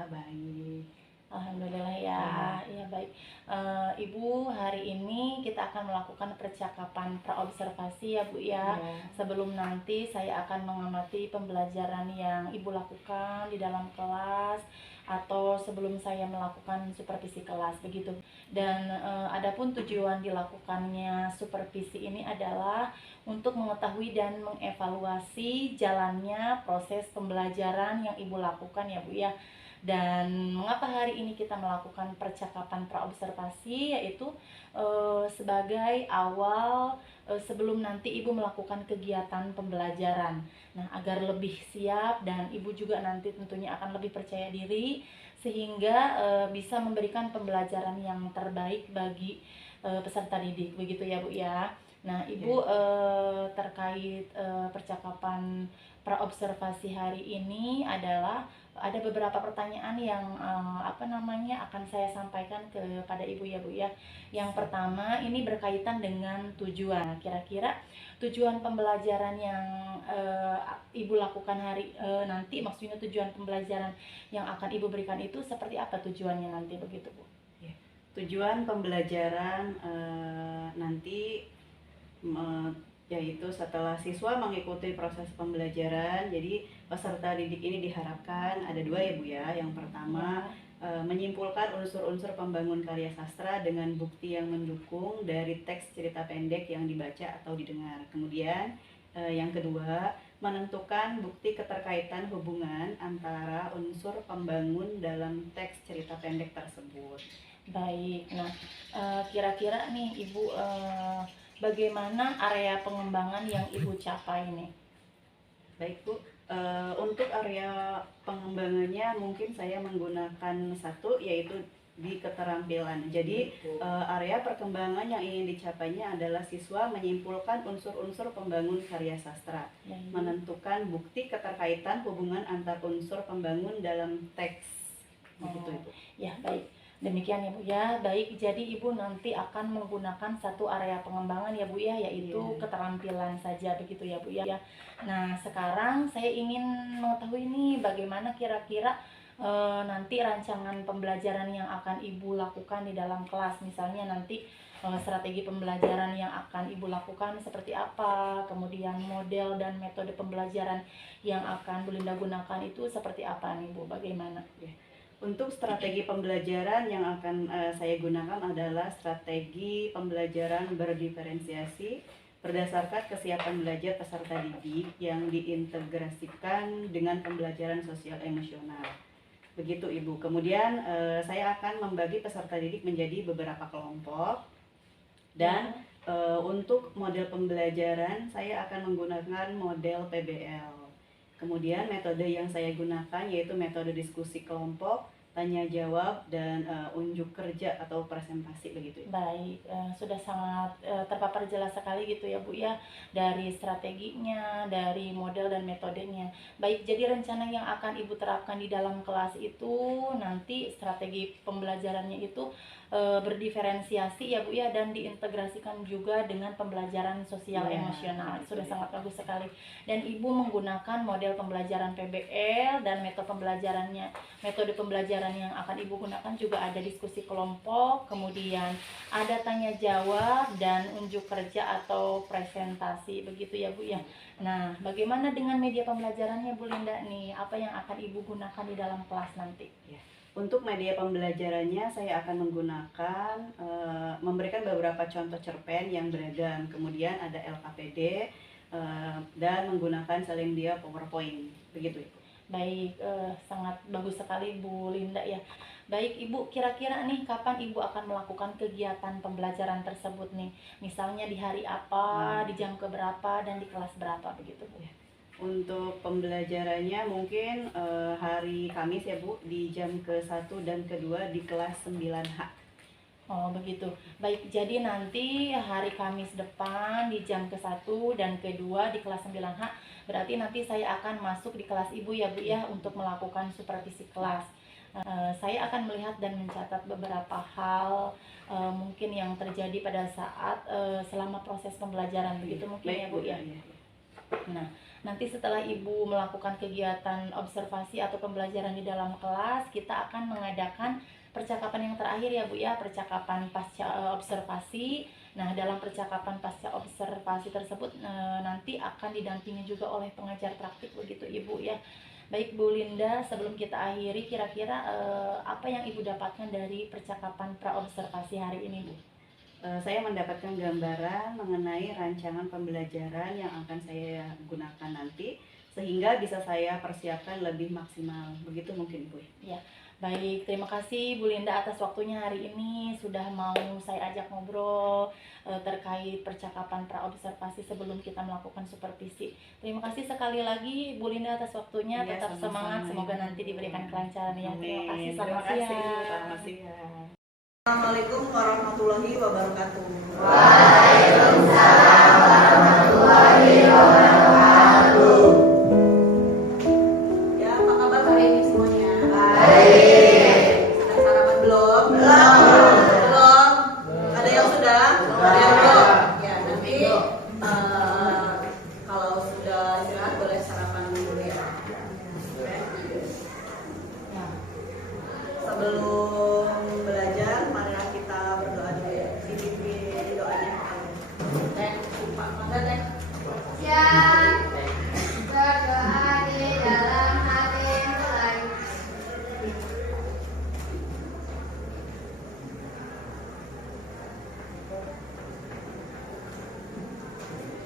Alhamdulillah baik. Alhamdulillah ya, Iya. ya baik. Ibu, hari ini kita akan melakukan percakapan praobservasi ya Bu ya. Iya. Sebelum nanti saya akan mengamati pembelajaran yang Ibu lakukan di dalam kelas atau sebelum saya melakukan supervisi kelas begitu. Dan adapun tujuan dilakukannya supervisi ini adalah untuk mengetahui dan mengevaluasi jalannya proses pembelajaran yang Ibu lakukan ya Bu ya. Dan mengapa hari ini kita melakukan percakapan praobservasi, yaitu sebagai awal sebelum nanti Ibu melakukan kegiatan pembelajaran. Nah, agar lebih siap dan Ibu juga nanti tentunya akan lebih percaya diri sehingga bisa memberikan pembelajaran yang terbaik bagi peserta didik, begitu ya Bu ya. Nah, Ibu terkait percakapan praobservasi hari ini adalah ada beberapa pertanyaan yang akan saya sampaikan kepada Ibu ya Bu ya. Yang pertama ini berkaitan dengan tujuan. Kira-kira tujuan pembelajaran yang Ibu lakukan hari nanti, maksudnya tujuan pembelajaran yang akan Ibu berikan itu seperti apa tujuannya nanti begitu Bu? Ya. Tujuan pembelajaran nanti yaitu setelah siswa mengikuti proses pembelajaran, jadi peserta didik ini diharapkan ada dua ya Bu ya. Yang pertama menyimpulkan unsur-unsur pembangun karya sastra dengan bukti yang mendukung dari teks cerita pendek yang dibaca atau didengar. Kemudian yang kedua menentukan bukti keterkaitan hubungan antara unsur pembangun dalam teks cerita pendek tersebut. Baik, nah kira-kira nih Ibu bagaimana area pengembangan yang Ibu capai nih? Baik Bu, untuk area pengembangannya mungkin saya menggunakan satu, yaitu di keterampilan. Jadi area perkembangan yang ingin dicapainya adalah siswa menyimpulkan unsur-unsur pembangun karya sastra, menentukan bukti keterkaitan hubungan antar unsur pembangun dalam teks. Begitu Ibu. Ya baik. Demikian ya Bu ya. Baik, jadi Ibu nanti akan menggunakan satu area pengembangan ya Bu ya, yaitu keterampilan saja begitu ya Bu ya. Nah, sekarang saya ingin mengetahui nih bagaimana kira-kira nanti rancangan pembelajaran yang akan Ibu lakukan di dalam kelas. Misalnya nanti strategi pembelajaran yang akan Ibu lakukan seperti apa, kemudian model dan metode pembelajaran yang akan Bu Linda gunakan itu seperti apa nih Bu, bagaimana? Untuk strategi pembelajaran yang akan saya gunakan adalah strategi pembelajaran berdiferensiasi berdasarkan kesiapan belajar peserta didik yang diintegrasikan dengan pembelajaran sosial emosional. Begitu Ibu. Kemudian saya akan membagi peserta didik menjadi beberapa kelompok dan untuk model pembelajaran saya akan menggunakan model PBL. Kemudian metode yang saya gunakan yaitu metode diskusi kelompok, tanya jawab, dan unjuk kerja atau presentasi begitu. Baik, sudah sangat terpapar jelas sekali gitu ya Bu ya, dari strateginya, dari model dan metodenya. Baik, jadi rencana yang akan Ibu terapkan di dalam kelas itu nanti strategi pembelajarannya itu berdiferensiasi ya Bu ya, dan diintegrasikan juga dengan pembelajaran sosial emosional. Sudah sangat bagus sekali. Dan Ibu menggunakan model pembelajaran PBL dan metode pembelajaran yang akan Ibu gunakan juga ada diskusi kelompok, kemudian ada tanya jawab dan unjuk kerja atau presentasi begitu ya Bu ya. Nah, bagaimana dengan media pembelajarannya Bu Linda nih? Apa yang akan Ibu gunakan di dalam kelas nanti? Untuk media pembelajarannya saya akan menggunakan memberikan beberapa contoh cerpen yang beragam. Kemudian ada LKPD dan menggunakan Salemdia PowerPoint. Begitu Ibu. Baik, sangat bagus sekali Bu Linda ya. Baik Ibu, kira-kira nih kapan Ibu akan melakukan kegiatan pembelajaran tersebut nih? Misalnya di hari apa, di jam keberapa, dan di kelas berapa begitu Bu? Untuk pembelajarannya mungkin hari Kamis ya Bu, di jam ke-1 dan ke-2 di kelas 9H. Oh begitu. Baik, jadi nanti hari Kamis depan di jam ke-1 dan ke-2 di kelas 9H, berarti nanti saya akan masuk di kelas Ibu ya Bu ya untuk melakukan supervisi kelas. Saya akan melihat dan mencatat beberapa hal mungkin yang terjadi pada saat selama proses pembelajaran begitu mungkin ya Bu ya. Nah, Nanti setelah Ibu melakukan kegiatan observasi atau pembelajaran di dalam kelas, kita akan mengadakan percakapan yang terakhir ya Bu ya, percakapan pasca observasi. Nah, dalam percakapan pasca observasi tersebut nanti akan didampingi juga oleh pengajar praktik begitu Ibu ya. Baik Bu Linda, sebelum kita akhiri, kira-kira apa yang Ibu dapatkan dari percakapan pra-observasi hari ini Bu? Saya mendapatkan gambaran mengenai rancangan pembelajaran yang akan saya gunakan nanti, sehingga bisa saya persiapkan lebih maksimal. Begitu mungkin Bu. Ya, baik. Terima kasih Bu Linda atas waktunya hari ini, sudah mau saya ajak ngobrol terkait percakapan pra-observasi sebelum kita melakukan supervisi. Terima kasih sekali lagi Bu Linda atas waktunya. Ya, Tetap semangat, semoga nanti diberikan kelancaran ya. Terima kasih. Terima kasih. Selamat siang. Assalamualaikum warahmatullahi wabarakatuh. Waalaikumsalam warahmatullahi wabarakatuh. Ya, apa kabar hari ini semuanya? Baik. Sudah sarapan belum? Belum. Belum? Ada yang sudah? Ada yang belum? Ya, nanti kalau sudah istirahat boleh sarapan dulu ya. Oke. Sebelum belajar, marilah kita berdoa dulu ya. Dipimpin doanya. Teh, lupa mana teh? Siap. Berdoa di dalam hati mulai.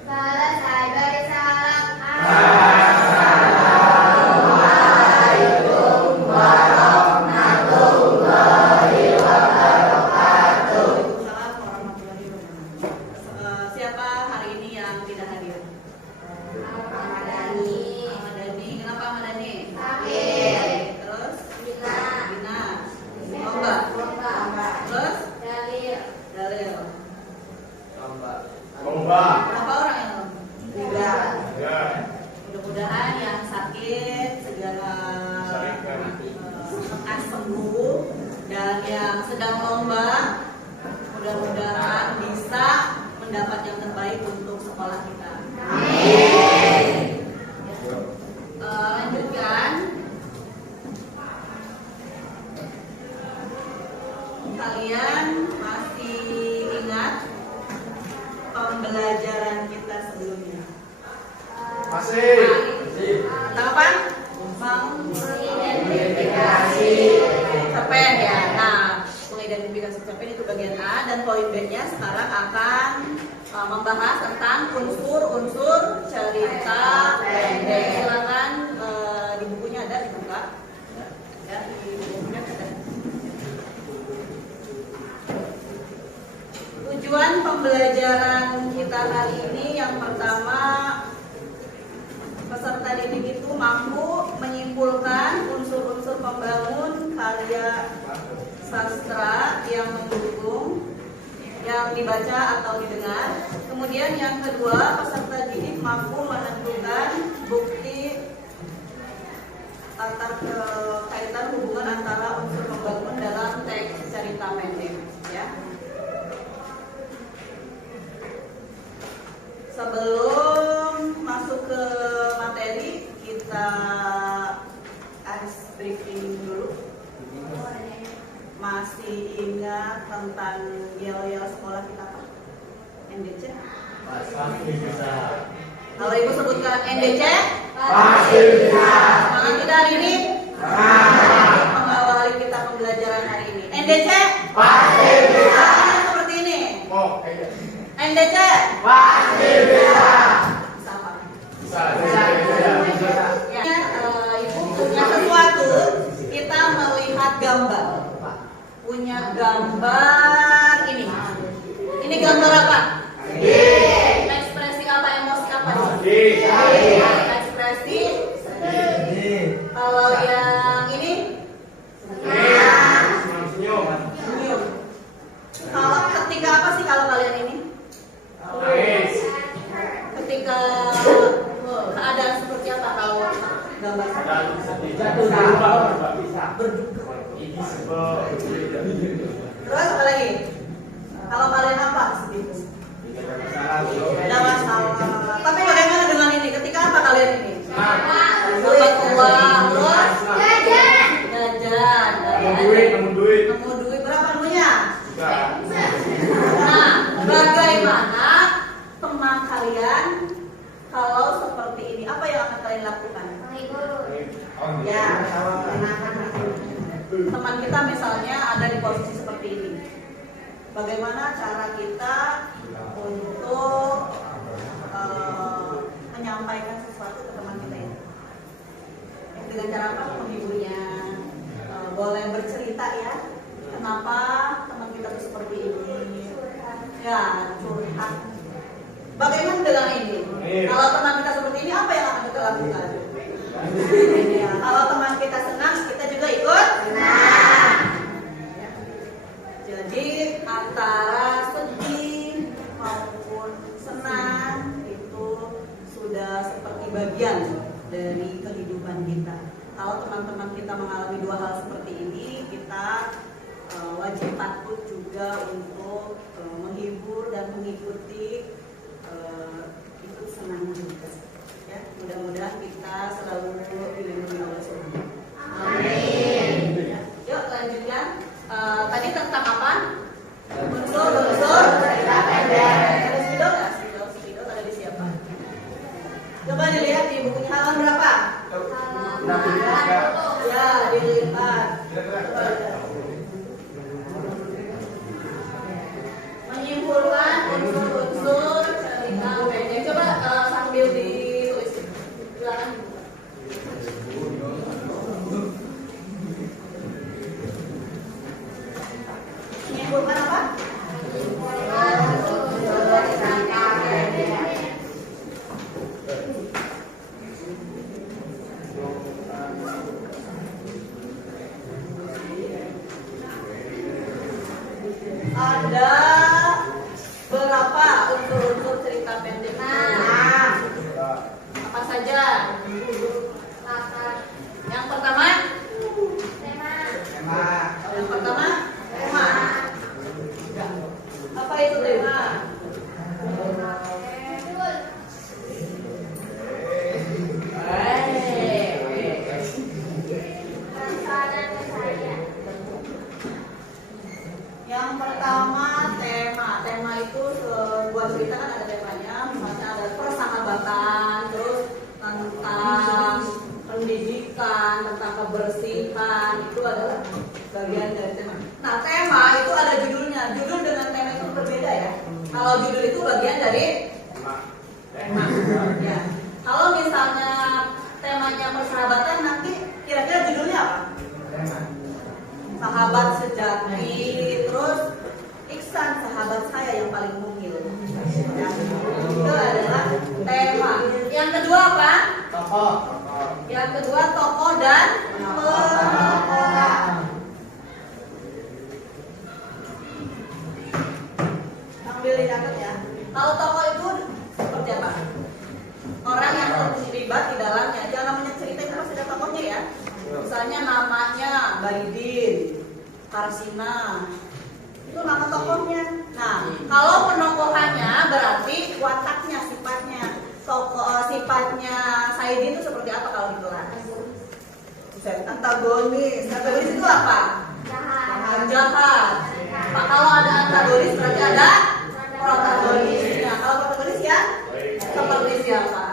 Selesai bersalam. Assalamualaikum warahmatullahi wabarakatuh. Waalaikumsalam warahmatullahi wabarakatuh. Siapa hari ini yang tidak hadir? Ahmad Dhani. Kenapa Ahmad Dhani? Sakit. Terus? Gina. Gina. Lomba. Terus? Dalil. Dalil. Lomba. Berapa orang yang lomba? 3. Ya. Mudah-mudahan yang sakit segera lekas sembuh, dan yang sedang lomba mudah-mudahan bisa mendapat yang terbaik untuk sekolah kita. Lanjutkan. Kalian masih ingat pembelajaran kita sebelumnya? Masih. Tentang apa? Mengidentifikasi cerpen ya. Nah, mengidentifikasi cerpen itu bagian A, dan poin B-nya sekarang akan membahas tentang unsur-unsur cerita pendek. Silakan di bukunya ada, dibuka. Ya, di bukunya ada. Tujuan pembelajaran kita hari ini yang pertama, peserta didik itu mampu menyimpulkan unsur-unsur pembangun karya sastra yang mendukung yang dibaca atau didengar. Kemudian yang kedua, peserta didik mampu menentukan bukti kaitan hubungan antara unsur pembangun dalam teks cerita pendek ya. Sebelum masuk ke materi, kita ice breaking dulu. Masih ingat tentang yel-yel sekolah kita Pak? NDC? Pasti bisa. Kalau Ibu sebutkan NDC? Pasti bisa. Semangat kita hari ini? Mengawali kita pembelajaran hari ini. NDC? Pasti bisa. Seperti ini. Oh, NDC? pasti bisa. Bisa apa? Bisa. Bisa. Ya, Ibu punya sesuatu, kita melihat gambar. Punya gambar ini. Ini gambar apa? Ekspresi apa, emosi apa? Ekspresi. Kalau yang ini? Senyum. Kalau ketika apa sih kalau kalian ini? Ketika keadaan seperti apa kalau gambar? Terus apa lagi? Kalau kalian apa? Sedih. Ada masalah. Tapi bagaimana dengan ini? Ketika apa kalian Nemu duit. Nemu duit berapa nemunya? Bisa. Nah, bagaimana teman kalian kalau seperti ini? Apa yang akan kalian lakukan? Ya, teman kita misalnya ada di posisi seperti ini. Bagaimana cara kita untuk menyampaikan sesuatu ke teman kita ini? Dengan cara apa? Menghiburnya. Boleh bercerita ya. Kenapa teman kita itu seperti ini? Ya, curhat. Bagaimana dengan ini? Kalau teman kita seperti ini, apa yang akan kita lakukan? Ya, kalau teman kita senang, kita juga ikut senang. Jadi antara sedih maupun senang itu sudah seperti bagian dari kehidupan kita. Kalau teman-teman kita mengalami dua hal seperti ini, kita wajib patut juga untuk menghibur dan mengikuti ikut senang juga. Ya, mudah-mudahan kita selalu dilindungi oleh Tuhan. Amin. Yuk lanjutkan. Tadi tentang apa? Unsur cerita pendek. Ada spidol nggak? Spidol ada di siapa? Coba dilihat di bukunya halaman berapa? Ya, dilihat. Menyimpulkan unsur-unsur cerita pendek. Coba sambil ditulis. Silakan. Menyimpulkan apa? Ada berapa unsur-unsur cerita pendek? Nah, apa saja? Yang pertama? Yang pertama? Tema. Apa itu tema? Yang pertama tema. Tema itu sebuah cerita kan ada temanya. Misalnya ada persahabatan, terus tentang pendidikan, tentang kebersihan, itu adalah bagian dari tema. Nah, tema itu ada judulnya. Judul dengan tema itu berbeda ya. Kalau judul itu bagian dari tema. Ya. Kalau misalnya temanya persahabatan, nanti kira-kira judulnya apa? Sahabat sejati, terus Iksan, sahabat saya yang paling mungil. Ya. Itu adalah tema. Yang kedua apa? Tokoh. Yang kedua tokoh dan penokohan. Sambil dicatat ya. Kalau tokoh itu seperti apa? Orang yang terlibat di dalamnya. Yang namanya cerita itu pasti ada tokohnya ya. Misalnya namanya Baidin, Karsina, itu nama tokohnya. Nah, kalau penokohannya berarti wataknya, sifatnya. Sifatnya Saidin itu seperti apa kalau di kelas? Antagonis. Antagonis itu apa? Jahat. Pak, kalau ada antagonis berarti ada protagonis. Nah, kalau protagonis ya seperti siapa?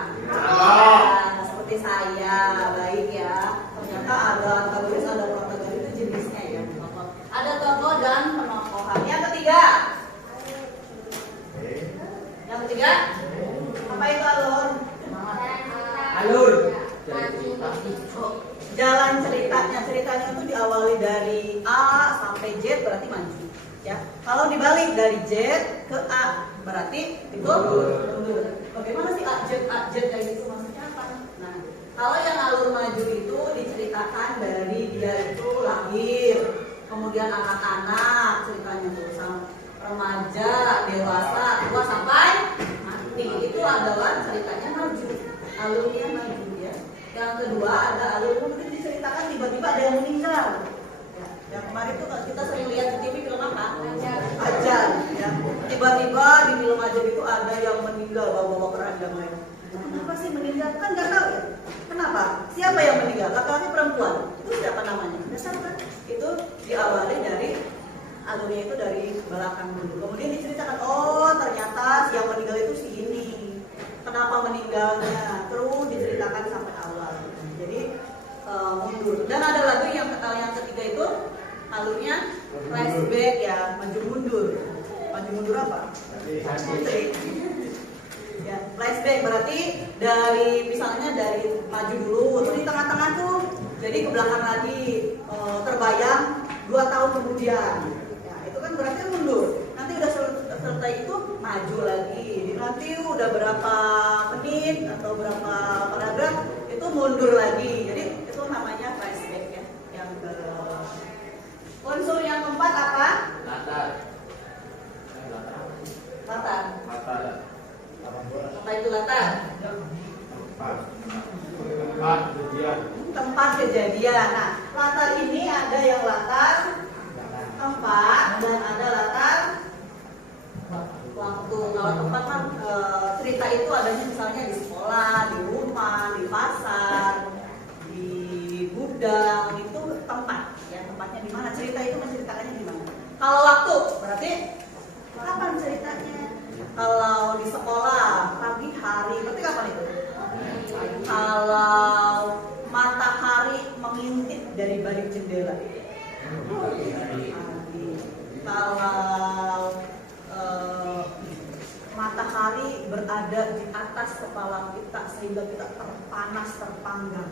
Seperti saya, baik ya. Ternyata ada antagonis, ada protagonis, itu jenisnya ya. Ada tokoh dan penokohan. Yang ketiga, apa itu alur? Alur. Jalan ceritanya itu diawali dari A sampai Z berarti maju. Ya, kalau dibalik dari Z ke A berarti itu mundur. Bagaimana sih A Z kayak gitu maksudnya apa? Nah, kalau yang alur maju itu diceritakan dari dia itu lahir, kemudian anak-anak ceritanya tuh sampai remaja, dewasa, tua sampai mati. Itu adalah ceritanya maju, alurnya maju ya. Yang kedua ada alur mungkin diceritakan tiba-tiba ada yang meninggal. Ya, yang kemarin tuh kita sering lihat di TV film apa? Ajan. Ya. Tiba-tiba di film Ajan itu ada yang meninggal bawa-bawa keranjang lain. Kenapa sih meninggal? Kan nggak tahu ya. Kenapa? Siapa yang meninggal? Laki-laki perempuan? Itu siapa namanya? Dasar kan? Itu belakang dulu. Kemudian diceritakan, oh ternyata si yang meninggal itu si ini. Kenapa meninggalnya? Terus diceritakan sampai awal. Jadi mundur. Dan ada lagu yang ketiga itu alurnya flashback ya, maju mundur. Maju mundur apa? Ya, flashback berarti dari misalnya dari maju dulu, terus di tengah-tengah tuh jadi ke belakang lagi, terbayang 2 tahun kemudian. Ya, itu kan berarti mundur. Nanti udah selesai itu maju lagi. Nanti udah berapa menit atau berapa paragraf itu mundur lagi. Jadi itu namanya flashback ya. Yang ke unsur yang keempat apa? Latar. Latar. Latar. Apa itu latar? Tempat kejadian. Tempat kejadian. Nah, latar ini ada yang latar tempat dan ada latar waktu. Kalau tempat kan cerita itu adanya misalnya di sekolah, di rumah, di pasar, di gudang, itu tempat. Ya, tempatnya di mana? Cerita itu menceritakannya di mana? Kalau waktu berarti kapan ceritanya? Kalau di sekolah pagi hari, berarti kapan itu? Kalau matahari mengintip dari balik jendela, kalau matahari berada di atas kepala kita sehingga kita terpanas terpanggang.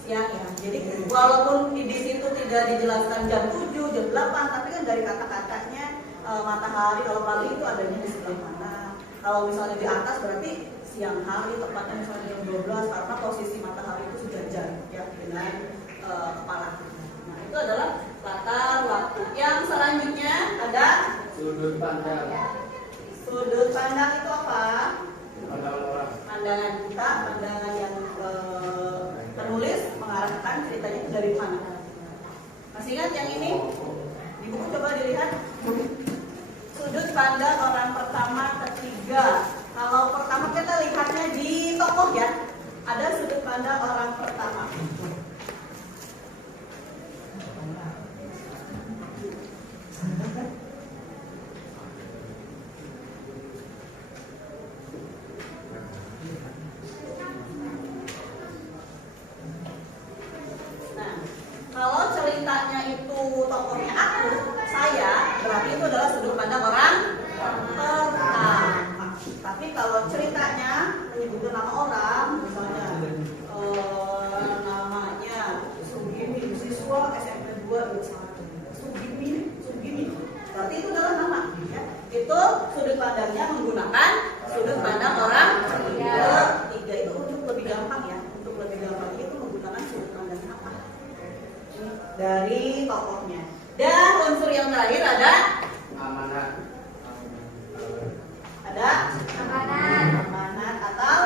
Siang ya. Jadi walaupun di situ tidak dijelaskan jam 7, jam 8, tapi kan dari kata-katanya matahari kalau pagi itu adanya di sebelah mana. Kalau misalnya di atas berarti siang hari, tepatnya misalnya jam 12 karena posisi matahari itu sejajar ya dengan kepala kita. Nah, itu adalah latar waktu. Yang selanjutnya ada Sudut pandang. sudut pandang itu apa? Pandang orang. Pandangan kita, pandangan yang penulis mengarahkan ceritanya itu dari mana? Masih ingat yang ini? Di buku coba dilihat. Sudut pandang orang pertama, ketiga. Kalau pertama kita lihatnya di tokoh ya. Ada sudut pandang orang pertama. Nah, kalau ceritanya itu tokohnya aku, saya, berarti itu adalah sudut pandang orang pertama. Tapi kalau ceritanya menyebutkan nama orang, misalnya namanya Sugimi, siswa SMP 2 Sugimi, berarti itu adalah nama. Ya. Itu sudut pandangnya menggunakan sudut pandang orang ketiga. Itu untuk lebih gampang ya. Untuk lebih gampang itu menggunakan sudut pandang apa? Dari tokohnya. Dan unsur yang terakhir ada Amanat. amanat atau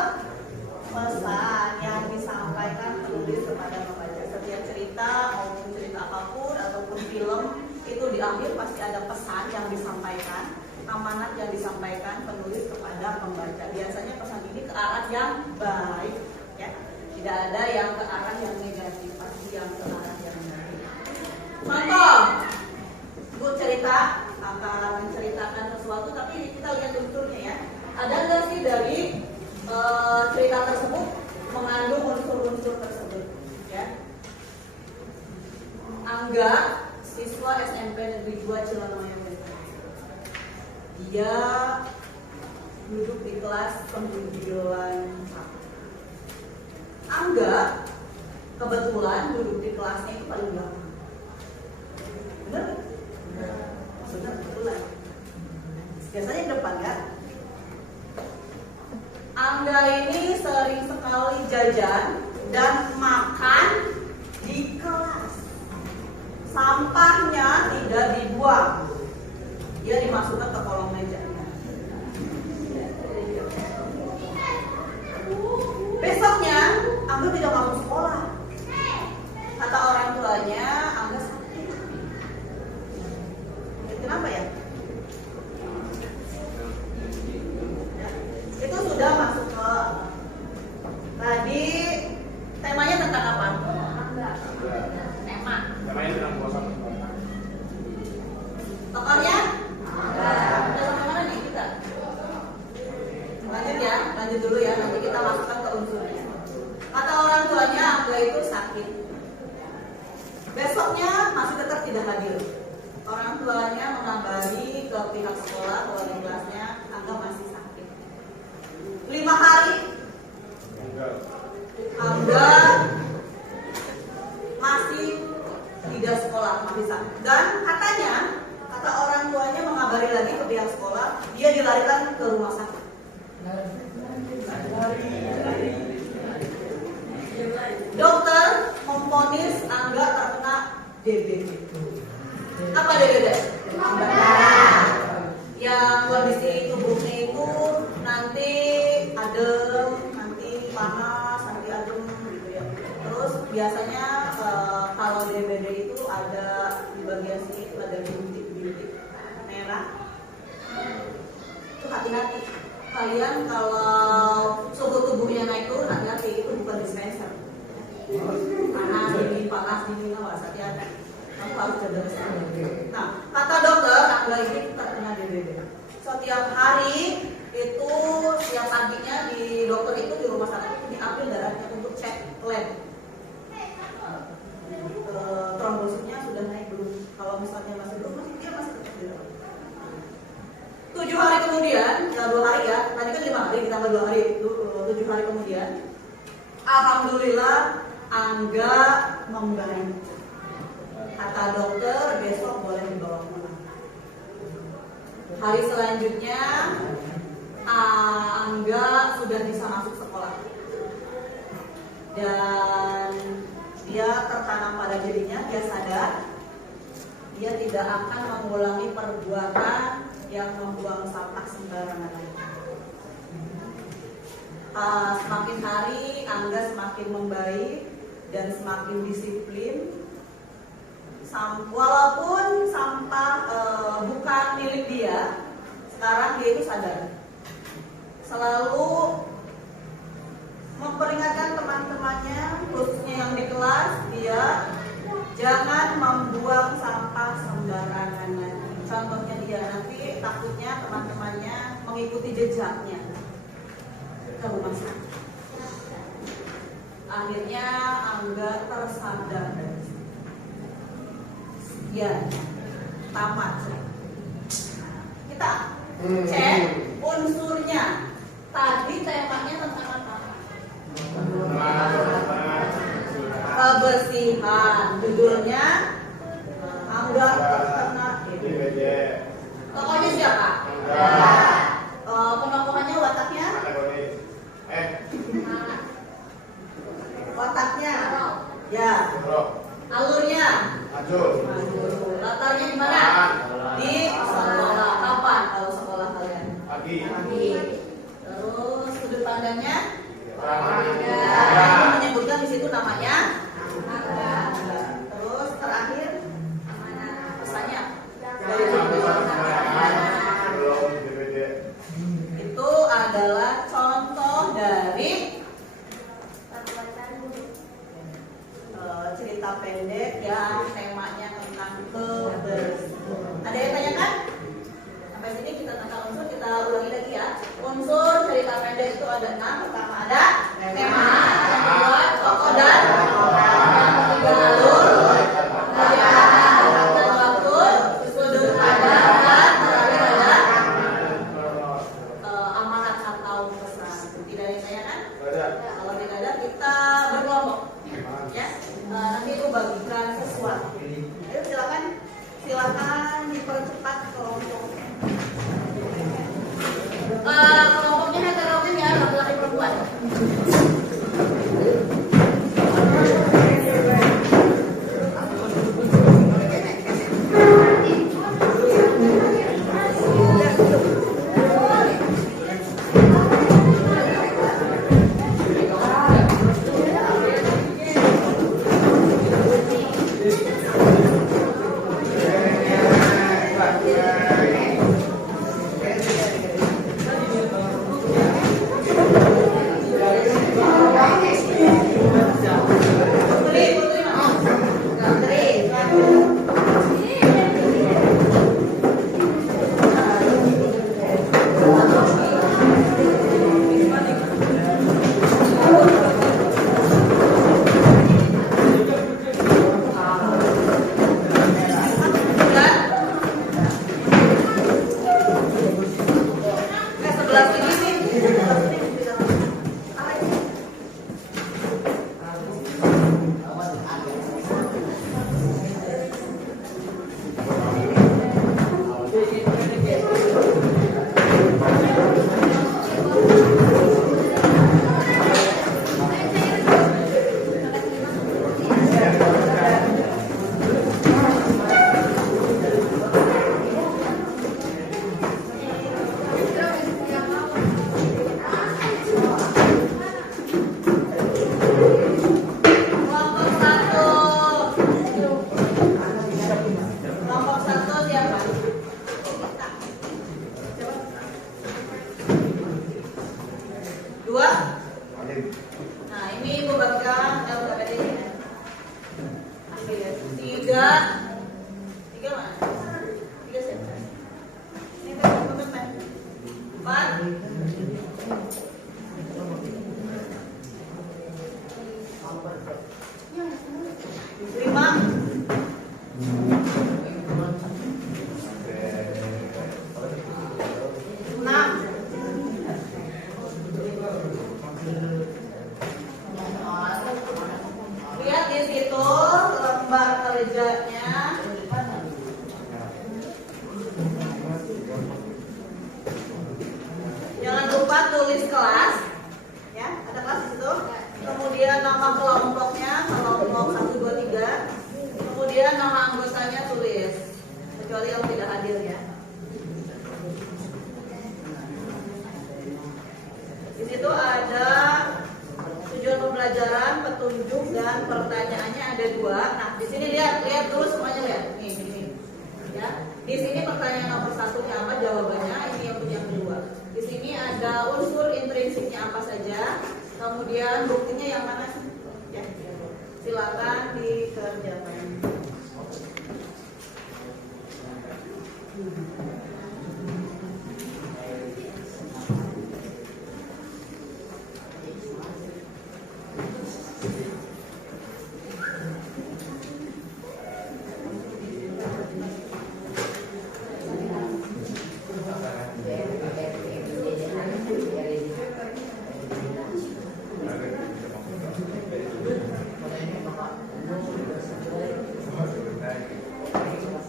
pesan yang disampaikan penulis kepada pembaca. Setiap cerita maupun cerita apapun ataupun film itu di akhir pasti ada pesan yang disampaikan, amanat yang disampaikan penulis kepada pembaca. Biasanya pesan ini ke arah yang baik, ya. Tidak ada yang ke arah yang negatif, pasti yang ke arah yang baik. Contoh, Bu cerita akan menceritakan sesuatu, tapi kita lihat unsurnya ya. Ada nggak sih dari cerita tersebut mengandung unsur-unsur tersebut? Ya. Angga, siswa SMP Negeri 2 Cilanamaya. Dia duduk di kelas 9. Angga kebetulan duduk di kelasnya itu paling belakang. Benar? Benar, kebetulan. Biasanya di depan kan? Angga ini sering sekali jajan dan makan di kelas. Sampahnya tidak dibuang, dia dimasukkan ke kolong meja. Besoknya Angga tidak masuk sekolah. Kata orang tuanya, Angga sakit. Kenapa ya? Itu sudah masuk ke tadi temanya tentang apa? Tema. Namanya tentang puasa. tidak hadir. Orang tuanya mengabari ke pihak sekolah bahwa di kelasnya Angga masih sakit. 5 hari Angga masih tidak sekolah, masih sakit. Dan katanya, kata orang tuanya mengabari lagi ke pihak sekolah, dia dilarikan ke rumah sakit. Dokter memvonis Angga terkena DBD. Apa DBD? Demam berdarah. Yang kondisi tubuhnya itu nanti adem, nanti panas, nanti adem gitu ya. Terus biasanya kalau DBD itu ada di bagian sini itu ada bintik-bintik merah. Itu hati-hati. Kalian kalau suhu tubuhnya naik turun, hati-hati, itu bukan dispenser. Panas dingin awas, hati-hati. Kamu harus jaga kesehatan. Nah, kata dokter, Angga ini terkena DBD. Setiap hari itu setiap paginya di dokter itu di rumah sakit itu diambil darahnya untuk cek lab. Trombositnya sudah naik belum? Kalau misalnya masih belum, dia masih tetap di dalam. 7 hari kemudian, ya 2 hari ya, tadi kan 5 hari, ditambah 2 hari, 7 hari kemudian, alhamdulillah Angga membaik. Kata dokter, besok boleh dibawa pulang. Hari selanjutnya, Angga sudah bisa masuk sekolah. Dan dia tertanam pada dirinya, dia sadar, dia tidak akan mengulangi perbuatan yang membuang sampah sembarangan lagi. Semakin hari Angga semakin membaik dan semakin disiplin. Walaupun sampah bukan milik dia, sekarang dia itu sadar. Selalu memperingatkan teman-temannya, khususnya yang di kelas, dia jangan membuang sampah sembarangan lagi. Contohnya dia nanti takutnya teman-temannya mengikuti jejaknya ke rumah sakit. Akhirnya Angga tersadar. Ya, tamat. Kita cek unsurnya. Tadi temanya tentang apa? Kebersihan. Judulnya Angga terkena DBD. Tokohnya siapa? Penokohannya wataknya? Wataknya? Ya. Alurnya? Latarnya di mana? Di sekolah. Kapan kalau sekolah kalian? Pagi. Terus sudut pandangnya? Ini menyebutkan di situ namanya? Terus terakhir? Pesannya? Itu adalah contoh dari cerita pendek yang temanya tentang kebersihan. Ada yang tanyakan? Sampai sini kita tentang unsur, kita ulangi lagi ya. Unsur cerita pendek itu ada 6. Pertama ada tema, yang kedua tokoh dan yang ketiga alur, dan waktu, sudut pandang, dan terakhir ada amanat atau pesan. Tidak ada yang tanyakan? Kalau tidak ada, kita berkelompok. Ya, nanti itu bagikan sesuatu. Ayo silakan dipercepat kelompoknya. Kelompoknya heterogen ya, laki-laki perempuan. tulis. Tiga mana? Tiga siapa? Ini teman-teman. Empat. Lima. Enam. Lihat di situ lembar kerjanya. Jangan lupa tulis kelas, ya, ada kelas di situ. Kemudian nama kelompoknya, kelompok 1, 2, 3. Kemudian nama anggotanya tulis, kecuali yang tidak hadir ya. Di situ ada tujuan pembelajaran, petunjuk, dan pertanyaannya ada 2. Nah, di sini lihat dulu semuanya lihat. Nih, ini. Ya. Di sini pertanyaan nomor 1-nya apa jawabannya, ini yang punya kedua. Di sini ada unsur intrinsiknya apa saja, kemudian buktinya yang mana sih? Ya, silakan dikerjakan.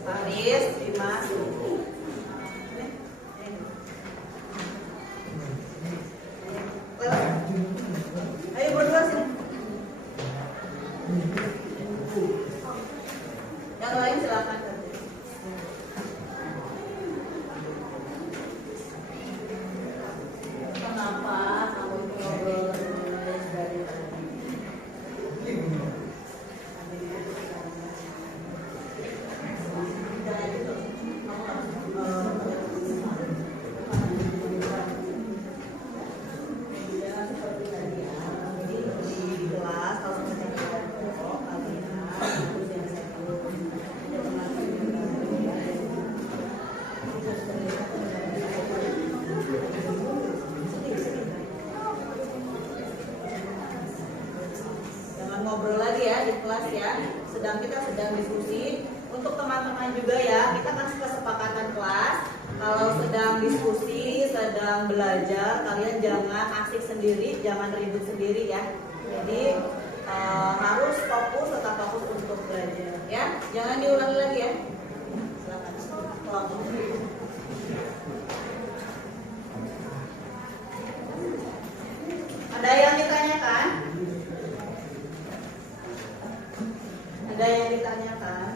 Paris, Dimas. Ayo berdua sini. Yang lain silakan. Kenapa kamu ngobrol dari tadi? Ngobrol lagi ya di kelas ya. Kita sedang diskusi. Untuk teman-teman juga ya, kita kan kesepakatan kelas. Kalau sedang diskusi, sedang belajar, kalian jangan asik sendiri, jangan ribut sendiri ya. Jadi harus fokus, tetap fokus untuk belajar ya. Jangan diulangi lagi ya. Silakan. Ada yang ditanyakan? Ada yang ditanyakan?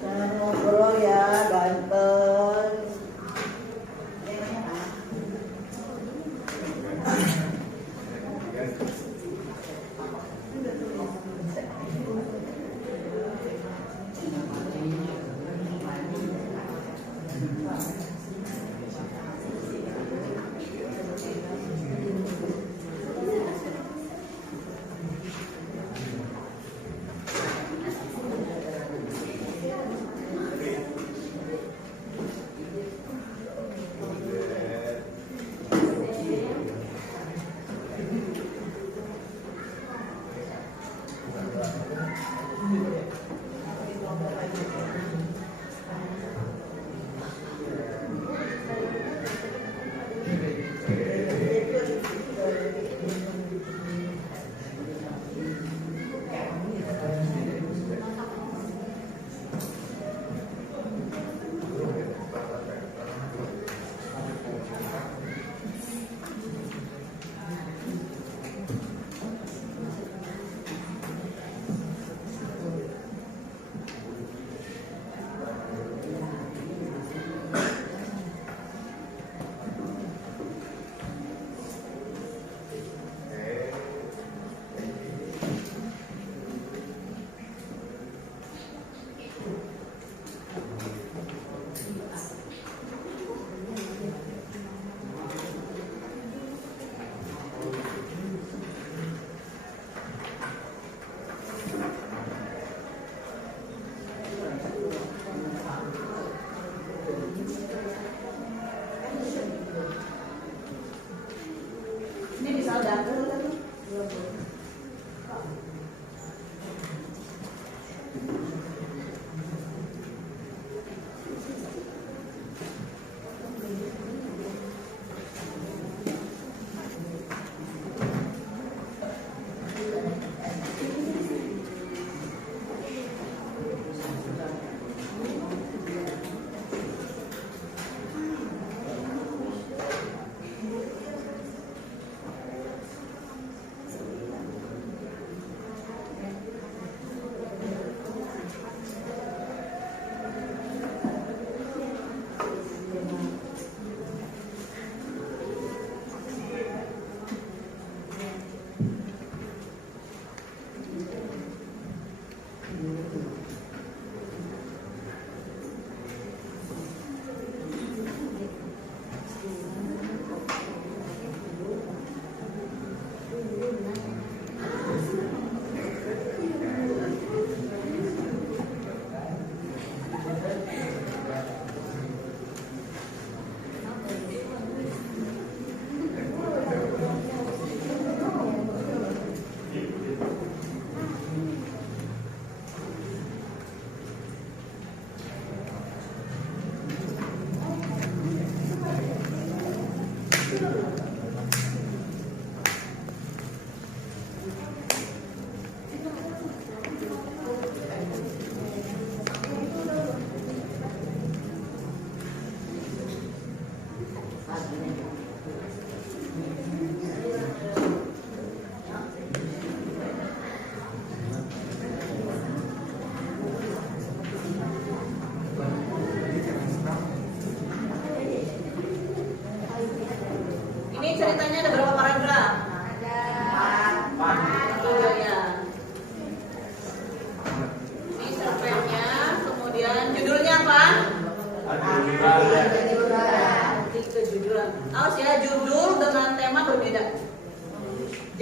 Jangan ngobrol ya, ganteng.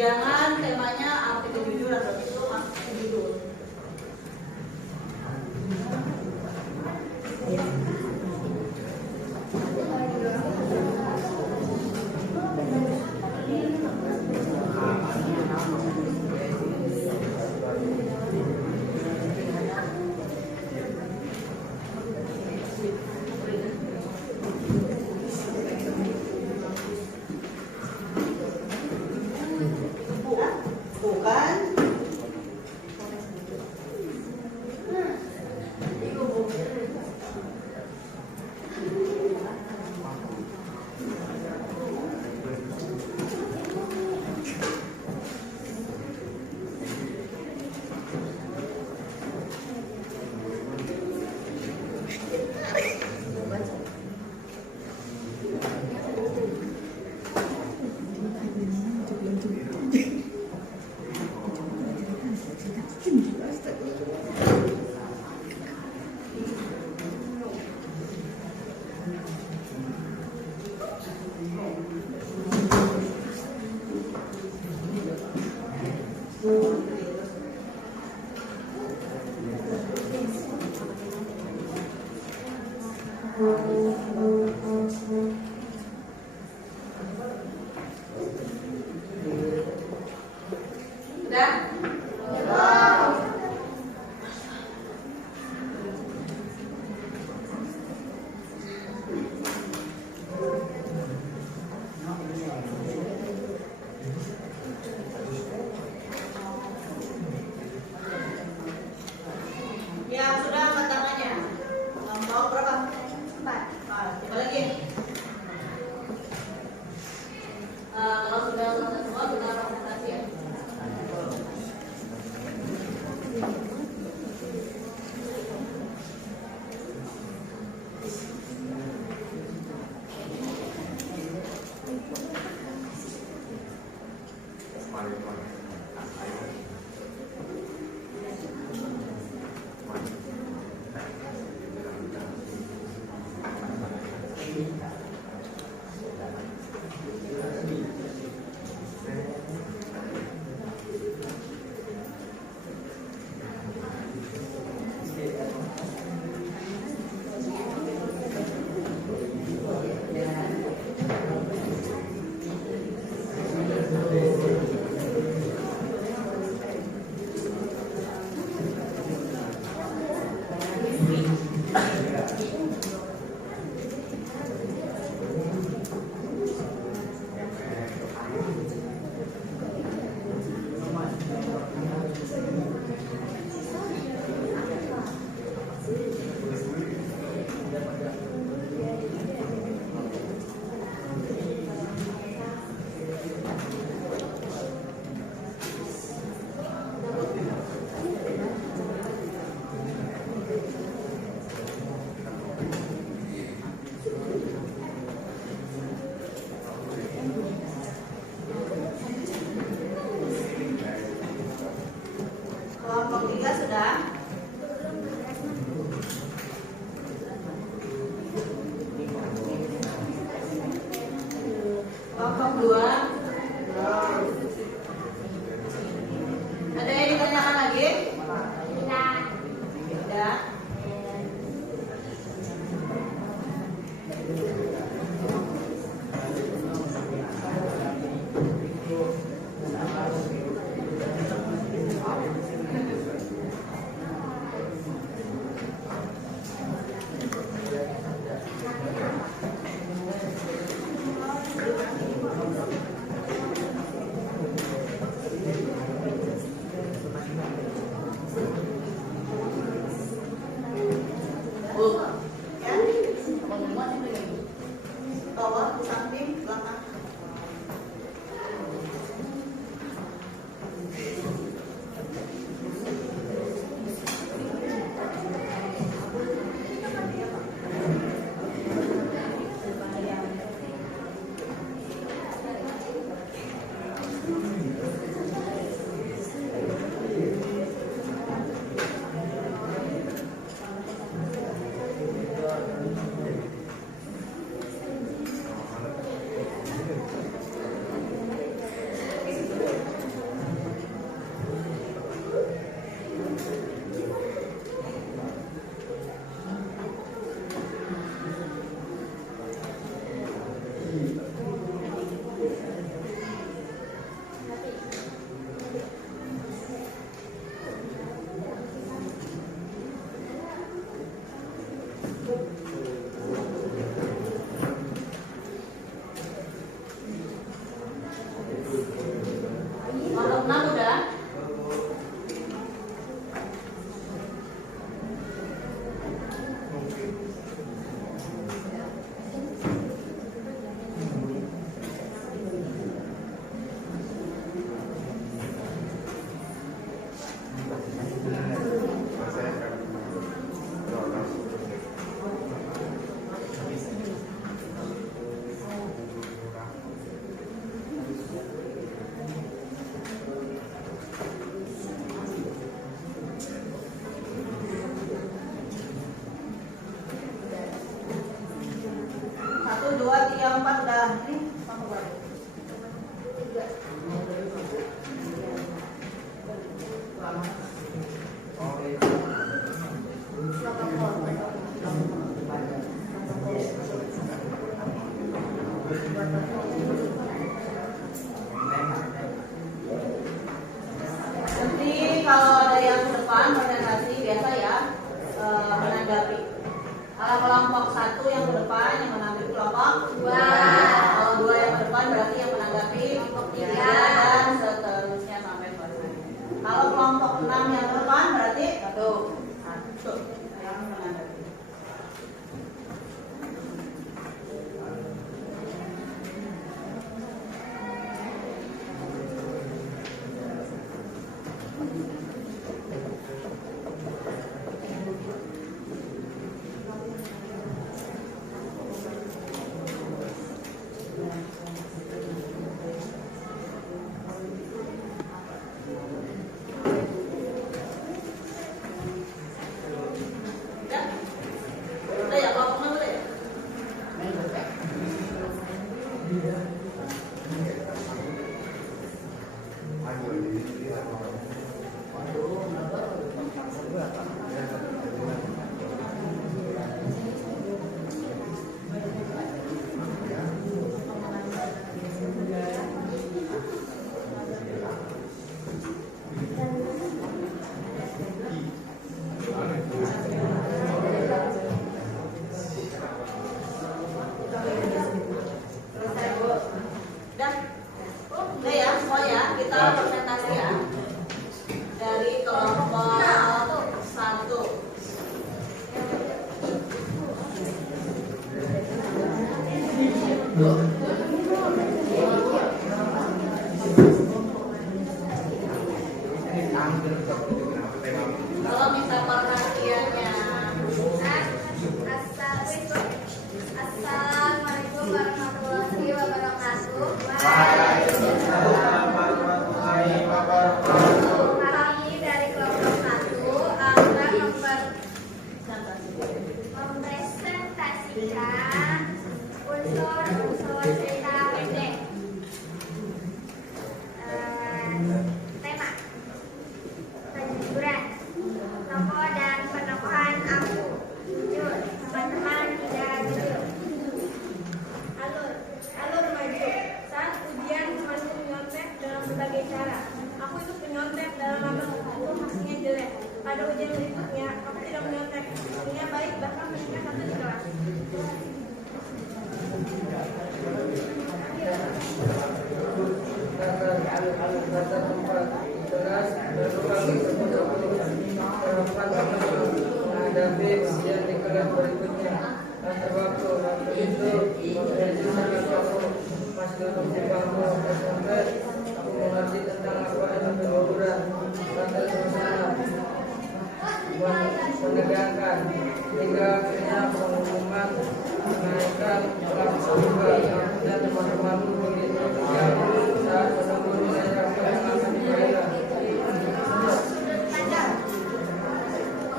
Jangan temanya arti kejujuran, tapi itu masuk ke judul. Bukan. Udah? Yang sudah angkat tangannya. Mau berapa? 4. Coba lagi. Kalau sudah selesai semua, kita presentasi ya. Kelompok 3 sudah. Kelompok 2. Ada yang ditanyakan lagi? Tidak. Bawah, di samping, belakang. menanggapi. Kalau kelompok 1 yang ke depan yang menanggapi kelompok 2. Kalau 2 yang ke depan berarti yang menanggapi kelompok 3 dan seterusnya sampai selesai. Kalau kelompok 6 yang ke depan berarti 1 yang menanggapi. Udah ya, kelompok 6 udah ya? Udah ya, semua ya, kita presentasi ya. Dari kelompok 1. Kalau minta perhatiannya. Assalamualaikum warahmatullahi wabarakatuh. Kami dari kelompok 1 akan mempresentasikan unsur-unsur cerita pendek. Tema kejujuran, tokoh dan penokohan aku. Jujur, teman-teman tidak jujur. Alur maju. Saat ujian temanku menyontek dengan berbagai cara. Aku ikut menyontek dalam lambang itu hasilnya jelek. Pada ujian berikutnya, aku tidak menyontek. Hasilnya baik, bahkan meningkat 1 di kelas. menegakkan hingga akhirnya pengumuman menaikkan kelas dan teman-teman begitu siap saat menunggu nilai rapor yang akan dibayar.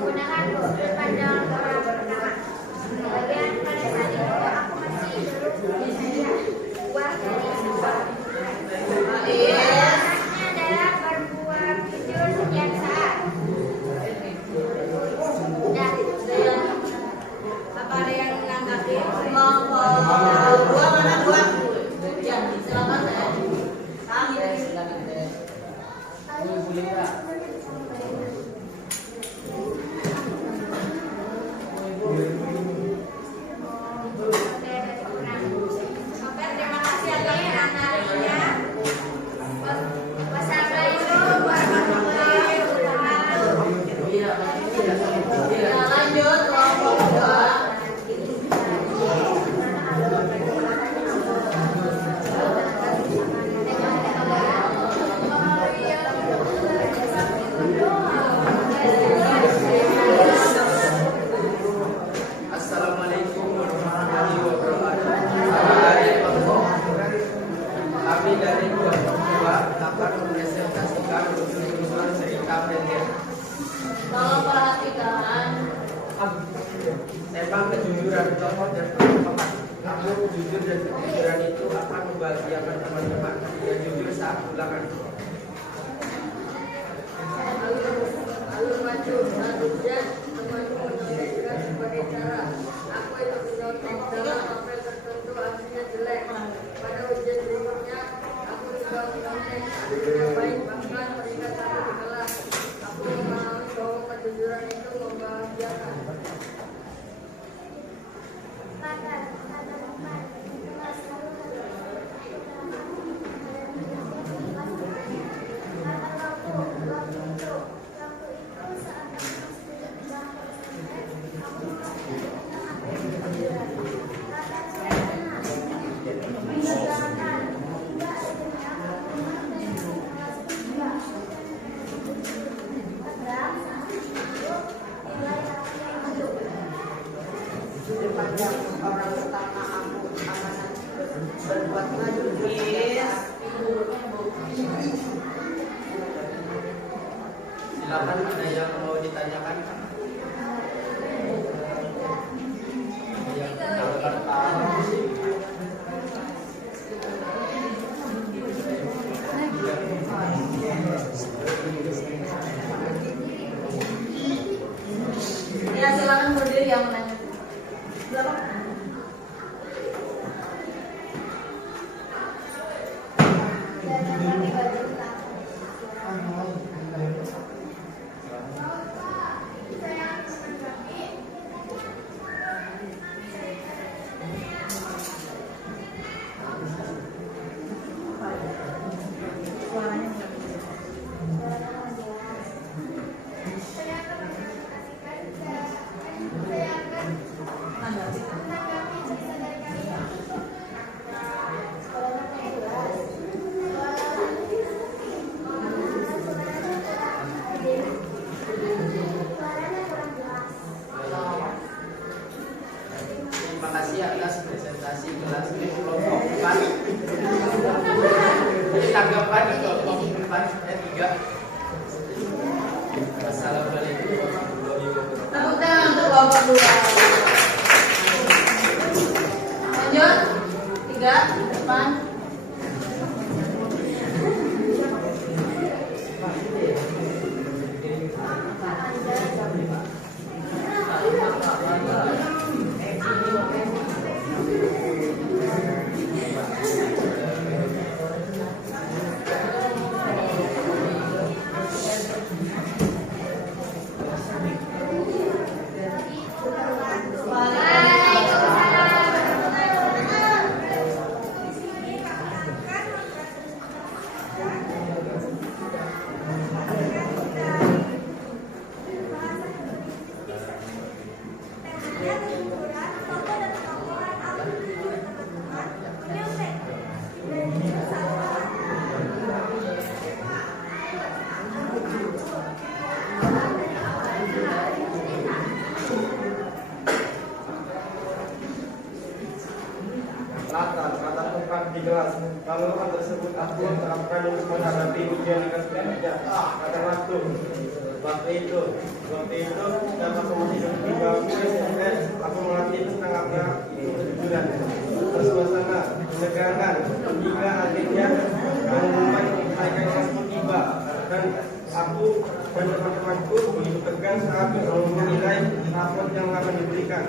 Menggunakan sudut pandang orang pertama. Bagian pada saat itu aku masih belum bisa buat dari sebuah. Caranya adalah berbuat jujur setiap saat. Apa ada yang menanggapi? Kelompok 2 mana 2? Ya, silakan saya. Kami silakan deh. Oke, terima kasih atas penanganannya. Wassalamualaikum warahmatullahi wabarakatuh. Ya, lanjut kelompok 2. Assalamualaikum warahmatullahi wabarakatuh. Kami dari kelompok 2 akan mempresentasikan unsur-unsur cerita pendek. Tolong perhatikan. Tema kejujuran, tokoh dan penokohan. Namun jujur dan kejujuran itu akan membahagiakan teman-teman yang jujur saat ulangan. Alur maju, saat ujian, temanku menyontek sebagai cara. Aku itu menyontek dalam novel tertentu hasilnya jelek. Pada ujian berikutnya, aku juga menyontek hasilnya baik, bahkan meningkat 1 di kelas. Aku memahami bahwa kejujuran itu membahagiakan. yang orang pertama aku amanat berbuatlah jujur Yes. Silakan, ada yang mau ditanyakan? Yang pertama. Ya, silakan berdiri yang menanya. Berapa? Terima kasih atas presentasi kelas kelompok 4. Tanggapan kelompok 4 3. Assalamualaikum warahmatullahi wabarakatuh. Tepuk tangan untuk kelompok 2. Lanjut. 3, depan. Latar tempat di kelas. Kalau hal tersebut aku terapkan untuk menghadapi ujian dengan selanjutnya. Pada waktu itu dapat memasuki di bangku SMS, aku melatih tentang apa itu kejujuran, bersuasana, ketegangan, hingga akhirnya pengumuman kenaikan kelas tiba, dan aku dan teman-temanku begitu tegang saat menilai rapor yang akan diberikan.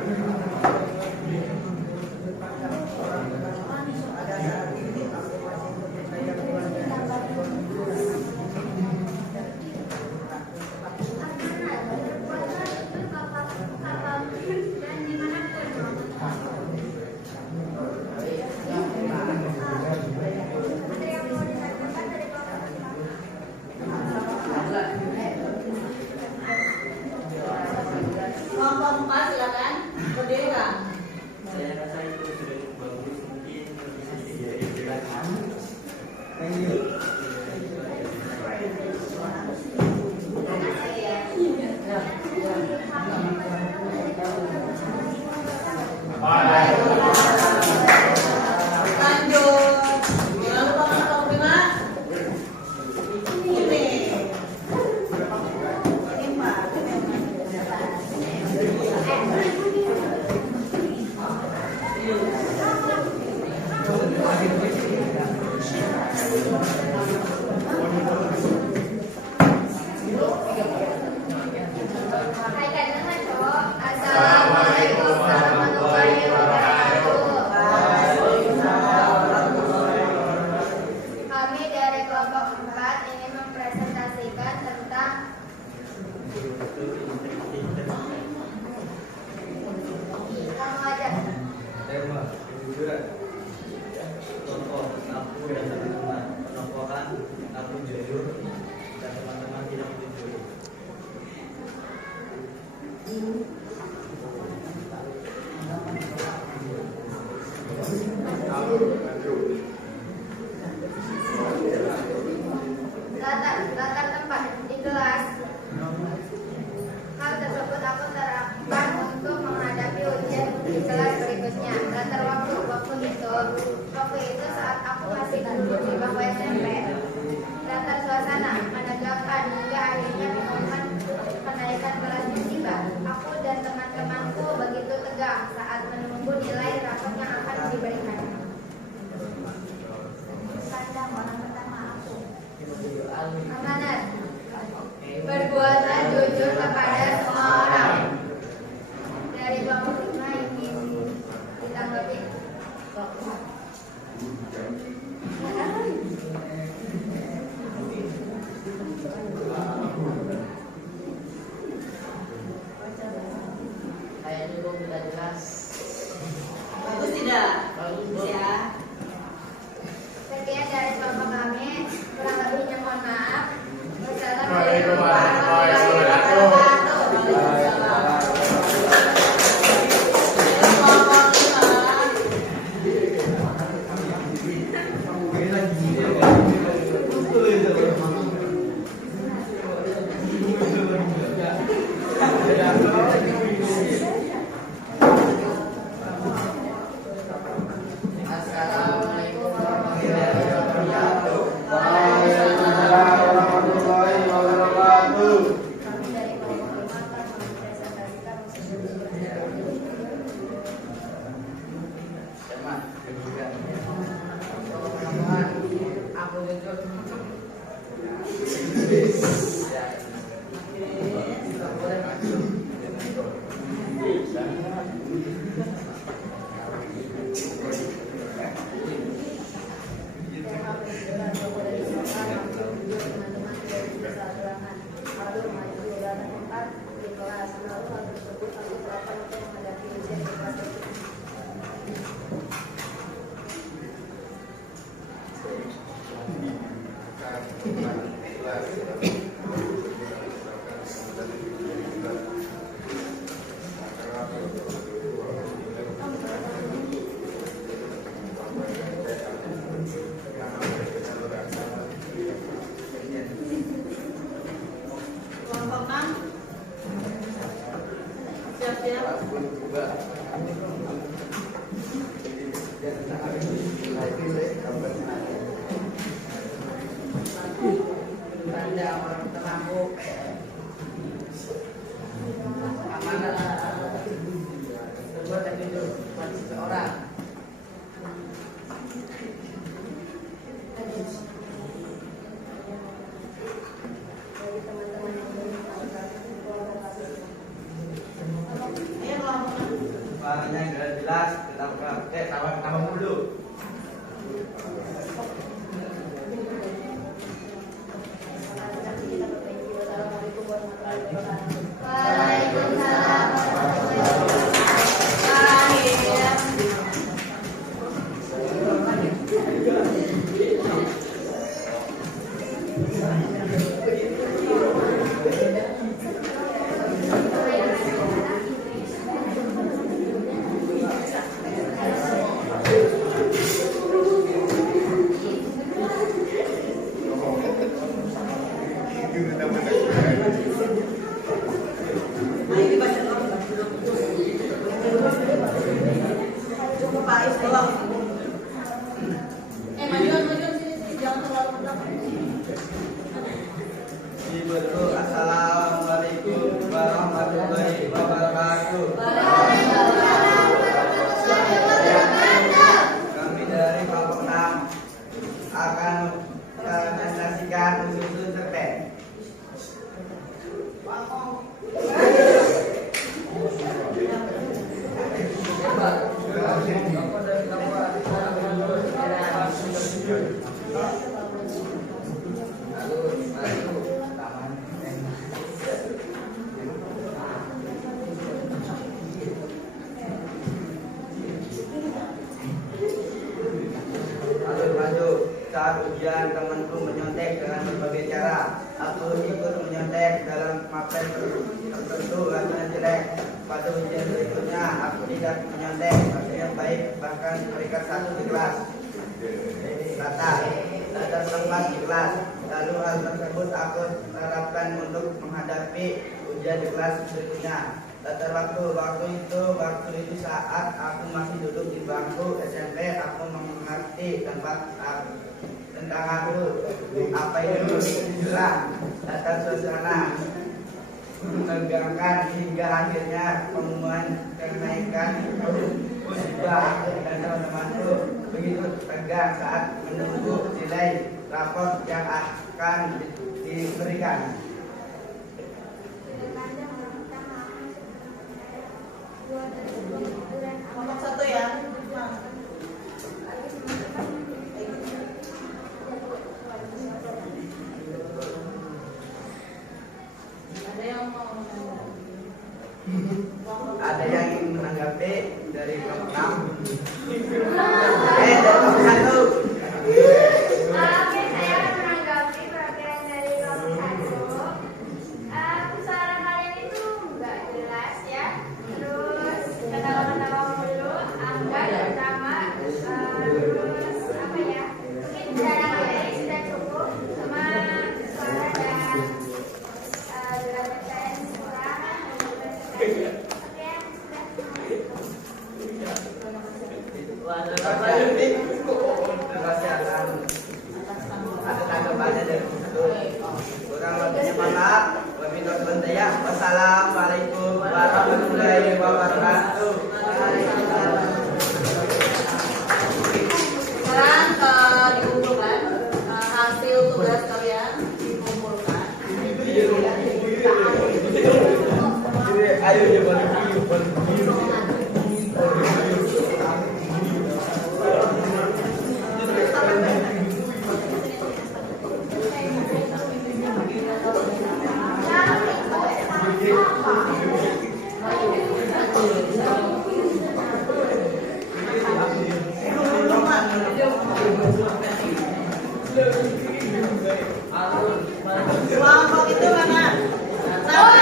Kelompok 4 silakan berdiri, Kang. Saya rasa itu sudah cukup bagus, mungkin bisa dijelaskan. Lanjut. Lalu kelompok 5. Ini. Assalamualaikum warahmatullahi wabarakatuh. Kami dari kelompok 4 ingin mempresentasikan tentang kamu aja. Tema kejujuran. Contoh, aku dan teman-teman menonjolkan aku jujur dan teman-teman tidak jujur. Latar tempat di kelas. Hal tersebut aku terapkan untuk menghadapi ujian di kelas berbuatlah jujur kepada semua orang. Dari Bapak Lima ingin ditanggapi. Saya dulu sudah jelas. Bagus tidak? Bagus Ya. Sekian dari Bapak kami. Kurang lebihnya mohon maaf. Waalaikumsalam warahmatullahi wabarakatuh. Assalamualaikum warahmatullahi wabarakatuh. Waalaikumsalam warahmatullahi wabarakatuh. Kami dari kelompok 5 akan mempresentasikan Teman, teman-teman, aku jujur. Boleh maju. Kelompok 6. Siap-siap. Tanda orang terlampu. Amanat. Berbuat yang jujur pada seseorang. Ayo kelompok 6. Suaranya nggak jelas, tambah dulu. Waalaikumsalam. Ayo dibaca dulu. Cukup Pak Is, tolong. Majuan sini, jangan terlalu belakang. Ibu dulu, assalamualaikum warahmatullahi wabarakatuh. Kami dari kelompok 6 akan presentasikan usul cerpen. Saat ujian temanku menyontek dengan berbagai cara. Aku ikut menyontek dalam mapel tertentu hasilnya jelek. Pada ujian berikutnya aku tidak menyontek, hasilnya baik, bahkan peringkat 1 di kelas. Rata tempat di kelas. Lalu hal tersebut aku terapkan untuk menghadapi ujian di kelas berikutnya. Latar waktu itu saat aku masih duduk di bangku SMP, aku mengerti tentang aku apa itu hilang. Latar suasana menegangkan hingga akhirnya pengumuman kenaikan musibah aku dan teman-temanku begitu tegang saat menunggu nilai rapor yang akan diberikan. Kelompok 1 ya. Ada yang mau Ada yang ingin menanggapi dari kelompok 6? Dari kelompok 1. Oke, saya akan menanggapi perhatian dari kelompok 1. Pusaran kalian itu nggak jelas ya. Terus ketawa-ketawa mulu, nggak pertama. Terus apa ya? Mungkin cara kalian sudah cukup sama suara dan gerak dan kurang. Oke, Terima kasih ada tanggapannya dari itu. Kurang lebihnya maaf. Wassalamualaikum warahmatullahi wabarakatuh. sekarang dikumpulkan hasil tugas kalian dikumpulkan. Ayo ya balik. Kelompok itu mana? Kelompok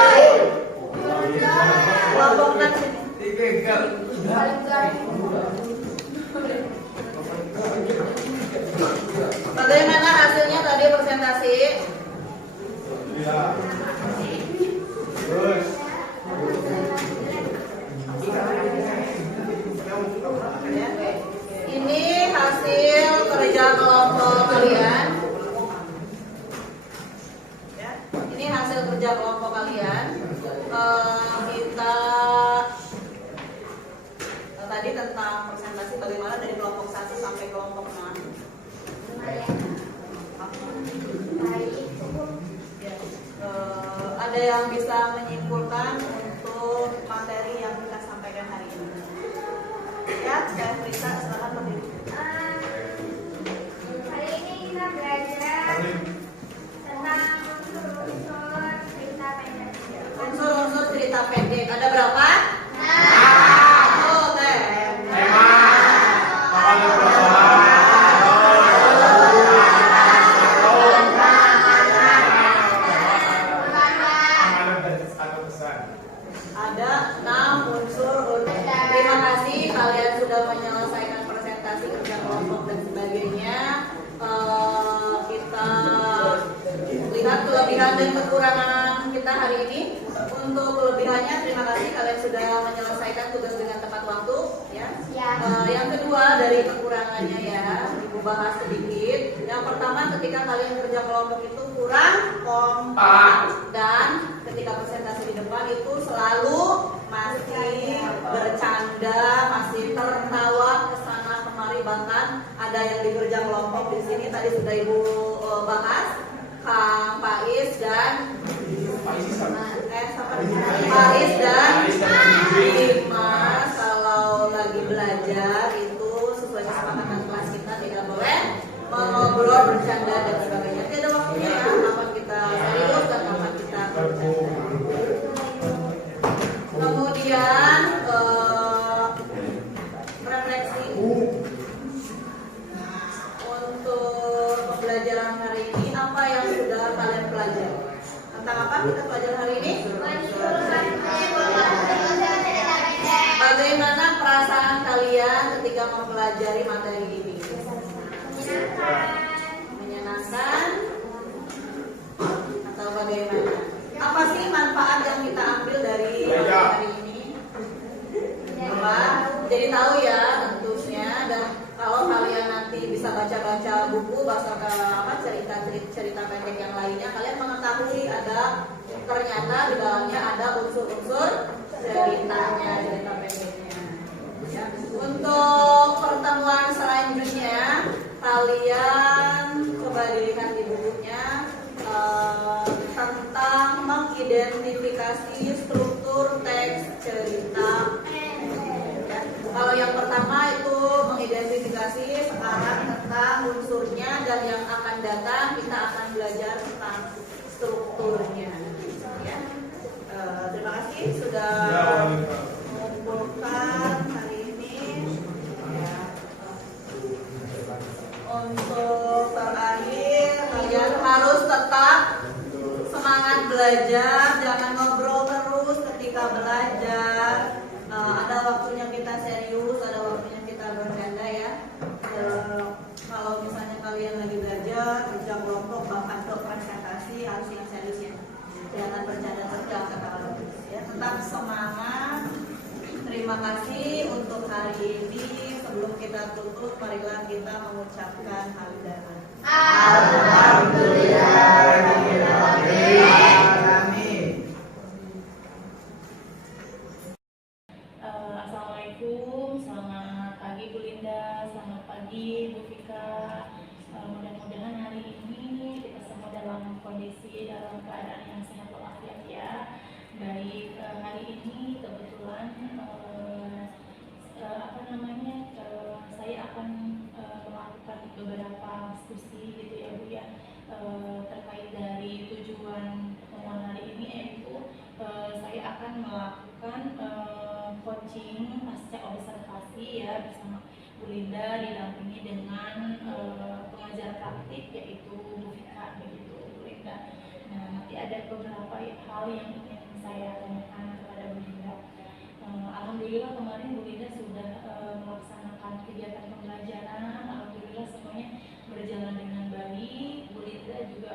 bagaimana hasilnya tadi presentasi? Terus. Ini hasil kerja kelompok kalian. Ya, ini hasil kerja kelompok kalian. Kita tadi tentang presentasi bagaimana dari kelompok 1 sampai kelompok 6. Ya, ada yang bisa menyimpulkan untuk materi yang kita sampaikan hari ini? Ya, saya Rita, silakan berdiri. Hari ini kita belajar tentang unsur-unsur cerita pendek. Unsur-unsur cerita pendek ada berapa? Oke. Ada 6 unsur. Terima kasih kalian sudah menyelesaikan presentasi kerja kelompok dan sebagainya. Kita lihat kelebihan dan kekurangan kita hari ini. Untuk kelebihannya, terima kasih kalian sudah menyelesaikan tugas dengan tepat waktu. Ya. Yang kedua dari kekurangannya ya, ibu bahas sedikit. Yang pertama, ketika kalian kerja kelompok itu kurang kompak dan ketika presentasi di depan itu selalu masih bercanda, masih tertawa kesana kemari, bahkan ada yang di kerja kelompok di sini tadi sudah ibu bahas, Kang Faiz dan Faiz dan Dimas kalau lagi belajar itu sesuai kesepakatan kelas kita tidak boleh mengobrol, bercanda dan sebagainya. Tidak ada waktunya ya, kapan kita serius dan kapan kita bercanda. Kemudian refleksi untuk pembelajaran hari ini, apa yang sudah kalian pelajari? Tentang apa kita pelajari hari ini? Bagaimana perasaan kalian ketika mempelajari materi ini? Menyenangkan atau bagaimana? Apa sih manfaat yang kita ambil dari hari ini? Apa? Jadi tahu ya tentunya, dan kalau kalian nanti bisa baca-baca buku bahasa cerita pendek yang lainnya, kalian mengetahui ada ternyata di dalamnya ada unsur-unsur ceritanya, cerita pendeknya. Ya. Untuk pertemuan selanjutnya, kalian coba dilihat di bukunya tentang mengidentifikasi struktur teks cerita Kalau yang pertama itu mengidentifikasi sekarang tentang unsurnya, dan yang akan datang kita akan belajar tentang strukturnya. Ya. Terima kasih sudah mengumpulkan hari ini. Ya. Untuk terakhir, kalian harus tetap semangat belajar, jangan ngobrol terus ketika belajar. Ada waktunya kita serius, ada waktunya kita bercanda ya. Kalau misalnya kalian lagi belajar, kerja kelompok, bahkan untuk presentasi harus yang serius ya. Jangan bercanda terus, jangan ketawa terus ya. Tetap semangat. Terima kasih untuk hari ini. Sebelum kita tutup, marilah kita mengucapkan hamdalah. Assalamualaikum, selamat pagi Bu Linda, selamat pagi Bu Vika. Mudah-mudahan hari ini kita semua dalam kondisi, dalam keadaan yang sehat walafiat ya. Baik, hari ini kebetulan saya akan melakukan beberapa diskusi gitu ya Bu ya, terkait dari tujuan pertemuan hari ini, yaitu saya akan melakukan coaching pasca observasi ya bersama Bu Linda, didampingi dengan pengajar praktik yaitu Bu Vika begitu Bu Linda. Nah, nanti ada beberapa hal yang ingin saya tanyakan kepada Bu Linda. Alhamdulillah kemarin Bu Linda sudah melaksanakan kegiatan pembelajaran. Alhamdulillah semuanya berjalan dengan baik. Bu Linda juga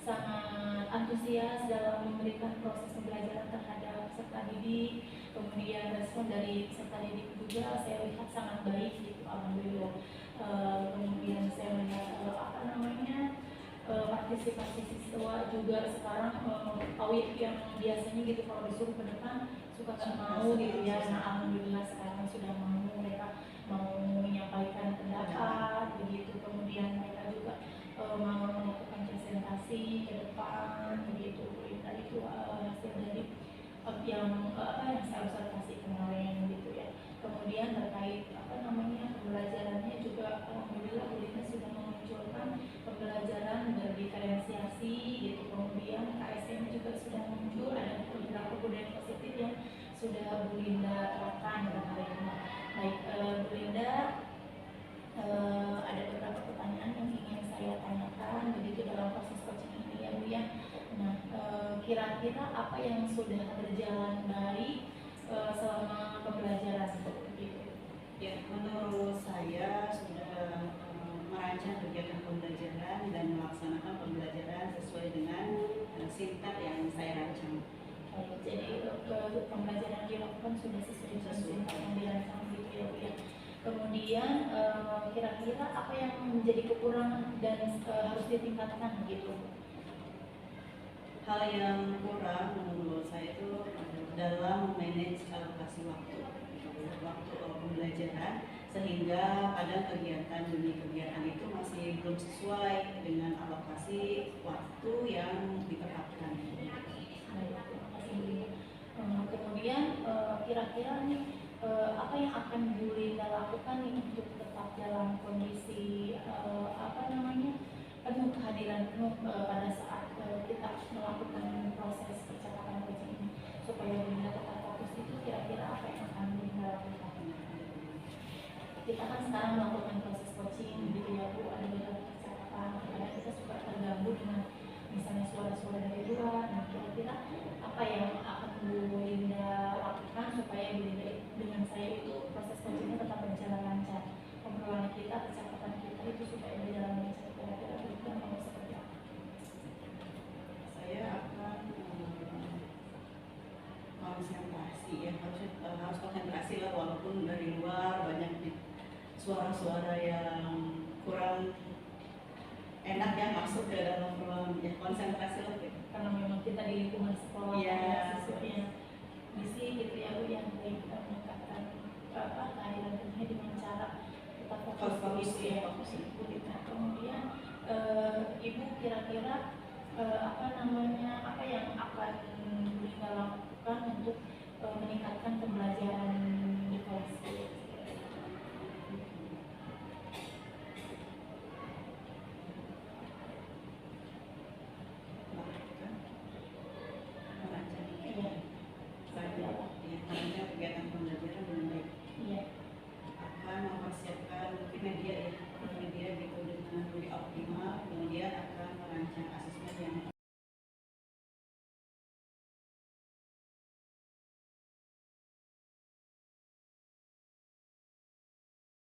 sangat antusias dalam memberikan proses pembelajaran terhadap peserta didik. Kemudian respon dari peserta didik juga saya lihat sangat baik gitu, alhamdulillah. Kemudian saya melihat partisipasi siswa juga sekarang tahu yang biasanya gitu kalau disuruh ke depan suka nggak mau gitu ya. Nah alhamdulillah sekarang sudah mau, mereka mau menyampaikan pendapat begitu. Kemudian mereka juga mau melakukan presentasi ke depan begitu. Itu hasil dari yang saya observasi kemarin gitu ya. Kemudian terkait pembelajarannya juga alhamdulillah Bu Linda sudah memunculkan pembelajaran berdiferensiasi gitu. Kemudian KSM juga sudah muncul, ada beberapa budaya positif yang sudah Bu Linda terapkan pada hari ini. Baik, Bu Linda, ada beberapa pertanyaan yang ingin saya tanyakan begitu dalam proses coaching ini ya Bu ya. Nah, kira-kira apa yang sudah berjalan baik selama pembelajaran begitu? Ya, menurut saya sudah merancang kegiatan pembelajaran dan melaksanakan pembelajaran sesuai dengan singkat yang saya rancang. Jadi pembelajaran dilakukan sudah sesuai dengan singkat yang dirancang gitu ya Bu ya. Kemudian kira-kira apa yang menjadi kekurangan dan harus ditingkatkan gitu? Hal yang kurang menurut saya itu dalam manage alokasi waktu pembelajaran, sehingga kadang kegiatan demi kegiatan itu masih belum sesuai dengan alokasi waktu yang ditetapkan. Kemudian kira-kira nih apa yang akan Bu Linda lakukan nih untuk tetap dalam kondisi penuh kehadiran penuh pada saat kita melakukan proses percakapan coaching ini, supaya Bu Linda tetap fokus. Itu kira-kira apa yang akan Bu Linda lakukan? Kita kan sekarang melakukan proses coaching gitu ya Bu, ada beberapa percakapan, kadang kita suka terganggu dengan misalnya suara-suara dari luar. Nah, kira-kira apa yang akan Bu Linda lakukan supaya Bu Linda dengan saya itu proses coachingnya tetap berjalan lancar, obrolan kita, percakapan kita itu supaya berjalan lancar? Kira-kira Bu Linda mau seperti apa? Saya akan konsentrasi ya, harus konsentrasi lah, walaupun dari luar banyak suara-suara yang kurang enak ya masuk ke dalam ruangan ya, konsentrasi lah gitu. Karena memang kita di lingkungan sekolah ya, siswanya misi gitu ya Bu, yang baik kita meningkatkan kehadiran kerjanya dengan cara kita fokus ya. Nah, kemudian Ibu kira-kira apa yang akan Linda lakukan untuk meningkatkan pembelajaran di kelas.